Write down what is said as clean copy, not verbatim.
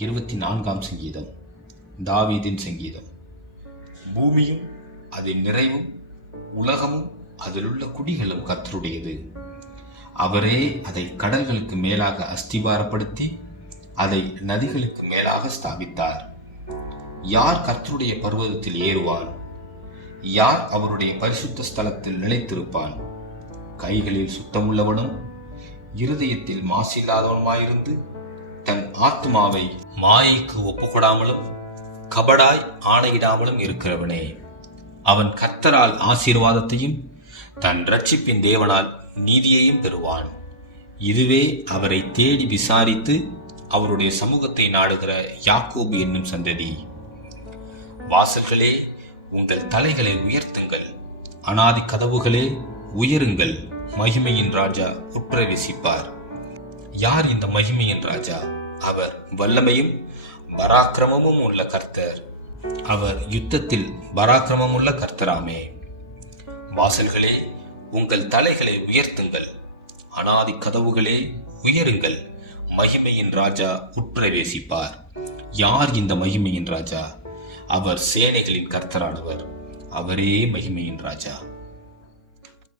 24ஆம் சங்கீதம். தாவீதின் சங்கீதம். பூமியும் அதன் நிறைவும் உலகமும் அதிலுள்ள குடிகளும் கர்த்தருடையது. அவரே அதை கடல்களுக்கு மேலாக அஸ்திபாரப்படுத்தி அதை நதிகளுக்கு மேலாக ஸ்தாபித்தார். யார் கர்த்தருடைய பர்வதத்தில் ஏறுவான்? யார் அவருடைய பரிசுத்த ஸ்தலத்தில் நிலைத்திருப்பான்? கைகளில் சுத்தமுள்ளவனும் இருதயத்தில் மாசில்லாதவனுமாயிருந்து தன் ஆத்மாவை மாயைக்கு ஒப்புக்கொடாமலும் கபடாய் ஆணையிடாமலும் இருக்கிறவனே. அவன் கர்த்தரால் ஆசீர்வாதத்தையும் தன் இரட்சிப்பின் தேவனால் நீதியையும் பெறுவான். இதுவே அவரை தேடி விசாரித்து அவருடைய சமூகத்தை நாடுகிற யாக்கோபு என்னும் சந்ததி. வாசல்களே, உங்கள் தலைகளை உயர்த்துங்கள். அநாதி கதவுகளே, உயருங்கள். மகிமையின் ராஜா உட்பிரவேசிப்பார். யார் இந்த மகிமையின் ராஜா? அவர் வல்லமையும் பராக்கிரமமும் உள்ள கர்த்தர். அவர் யுத்தத்தில் பராக்கிரமம் உள்ள கர்த்தராமே. வாசல்களே, உங்கள் தலைகளை உயர்த்துங்கள். அநாதி கதவுகளே, உயருங்கள். மகிமையின் ராஜா உட்பிரவேசிப்பார். யார் இந்த மகிமையின் ராஜா? அவர் சேனைகளின் கர்த்தரானவர். அவரே மகிமையின் ராஜா.